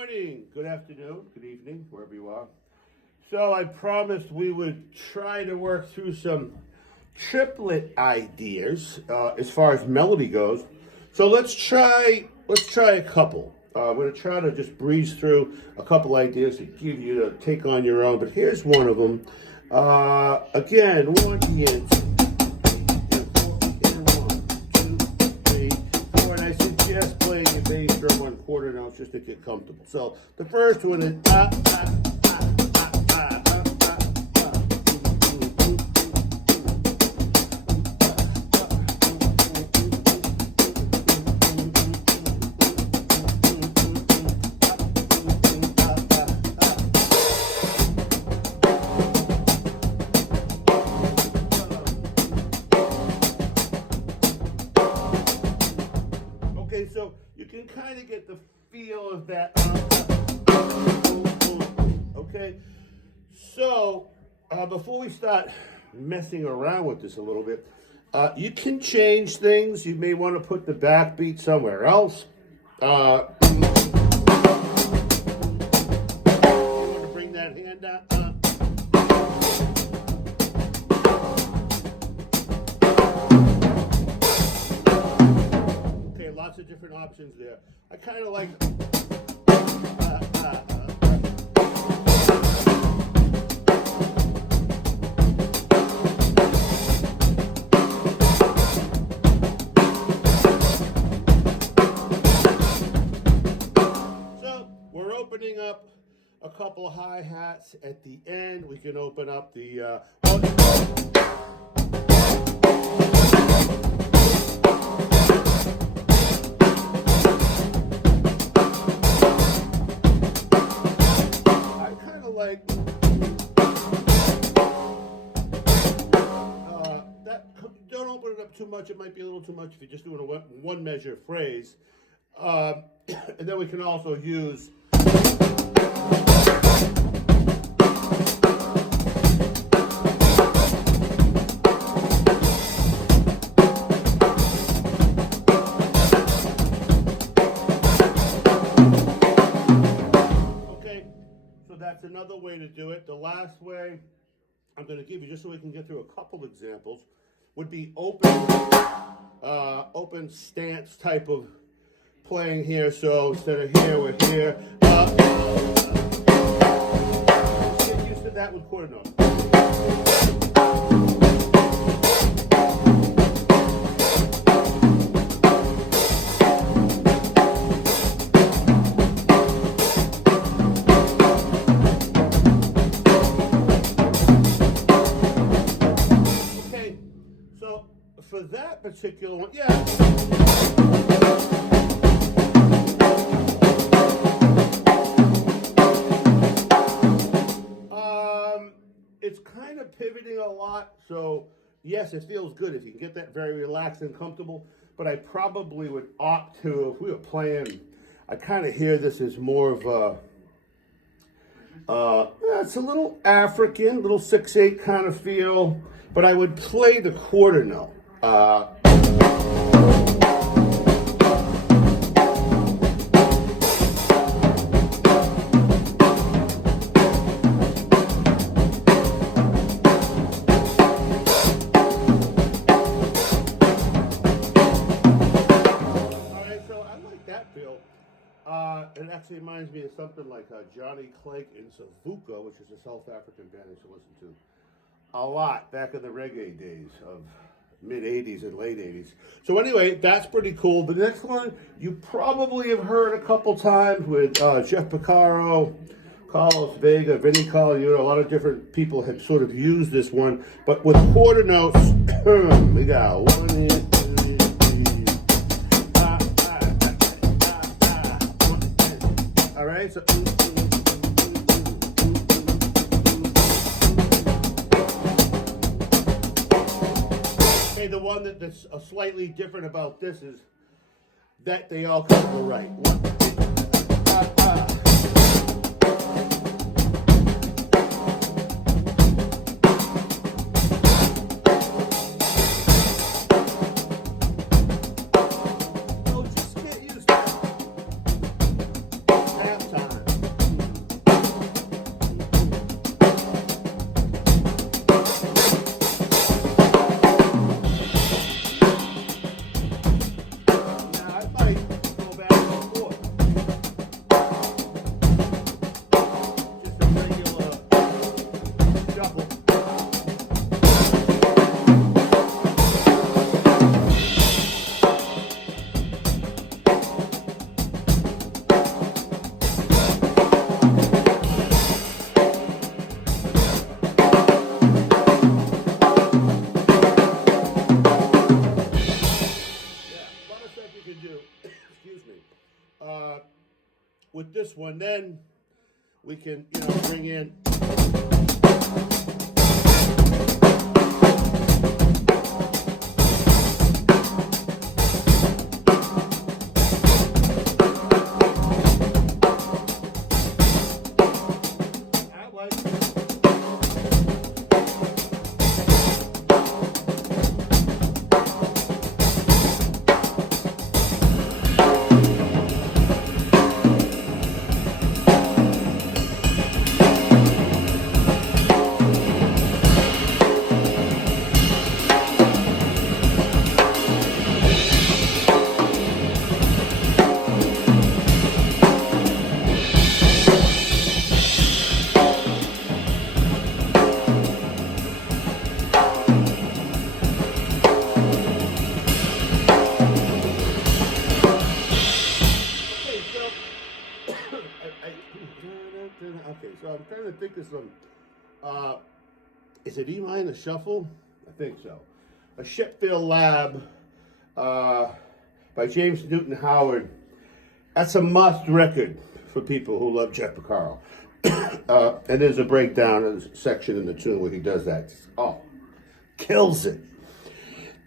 morning, good afternoon, good evening, wherever you are. So I promised we would try to work through some triplet ideas as far as melody goes. So let's try a couple. I'm going to try to just breeze through a couple ideas to give you to take on your own. But here's one of them. Again, 1 and 2. Just playing your bass drum on quarter notes just to get comfortable. So the first one is okay, so you can kind of get the feel of that. Okay, so before we start messing around with this a little bit, you can change things. You may want to put the backbeat somewhere else. You want to bring that hand out. Lots of different options there. I kind of like so we're opening up a couple of hi-hats at the end. We can open up the like that. Don't open it up too much. It might be a little too much if you're just doing a one measure phrase. And then we can also use that's another way to do it. The last way I'm going to give you, just so we can get through a couple examples, would be open stance type of playing here. So instead of here, we're here. Get used to that with quarter notes. For that particular one, it's kind of pivoting a lot. So yes, it feels good if you can get that very relaxed and comfortable. But I probably would opt to, if we were playing, I kind of hear this as more of a, it's a little African, little 6/8 kind of feel. But I would play the quarter note. It actually reminds me of something like Johnny Clegg in Savuka, which is a South African band I used to listen to a lot back in the reggae days of mid-'80s and late 80s. So anyway, that's pretty cool. The next one you probably have heard a couple times with Jeff Porcaro, Carlos Vega, Vinny Colaiuta. A lot of different people have sort of used this one. But with quarter notes, we got 1 and 2. All right, so okay, the one that's slightly different about this is that they all come to the right. So just get used to it. Nap time. this one, then we can, bring in. Okay, so I'm trying to think of some. Is it E minor shuffle? I think so. A Sheffield Lab by James Newton Howard. That's a must record for people who love Jeff Porcaro. And there's a breakdown of the section in the tune where he does that. Oh, kills it.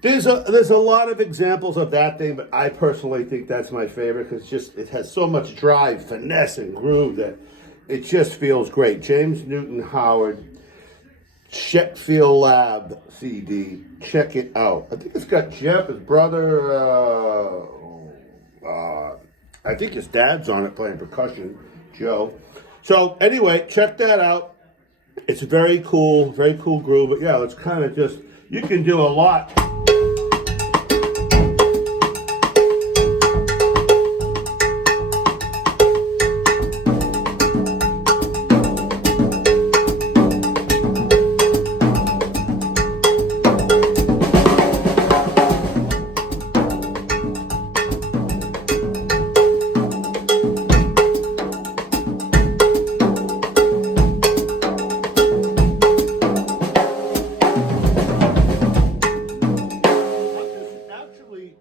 There's a lot of examples of that thing, but I personally think that's my favorite because it has so much drive, finesse, and groove that it just feels great. James Newton Howard, Sheffield Lab CD. Check it out. I think it's got Jeff, his brother, I think his dad's on it playing percussion, Joe. So anyway, check that out. It's very cool groove. But yeah, it's kind of just, you can do a lot.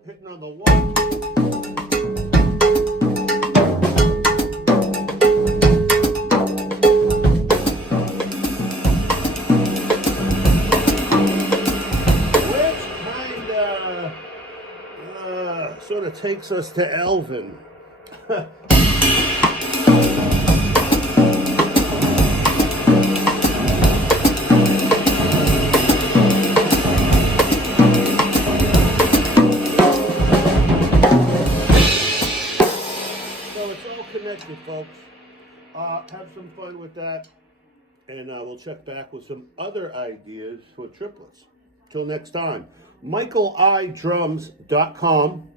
Hitting on the one. Which kind of sort of takes us to Elvin. Connected, folks. Have some fun with that, and we'll check back with some other ideas for triplets. Till next time, michaelidrums.com.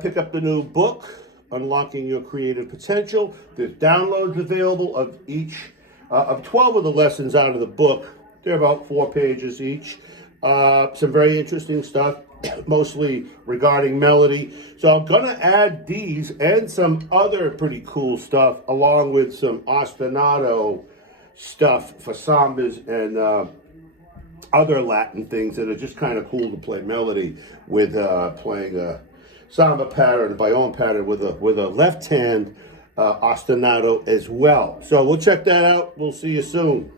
Pick up the new book, Unlocking Your Creative Potential. There's downloads available of each of 12 of the lessons out of the book. They're about 4 pages each. Some very interesting stuff, mostly regarding melody. So I'm going to add these and some other pretty cool stuff along with some ostinato stuff for sambas and other Latin things that are just kind of cool to play melody with, playing a samba pattern, a Bayonne pattern with a left hand ostinato as well. So we'll check that out. We'll see you soon.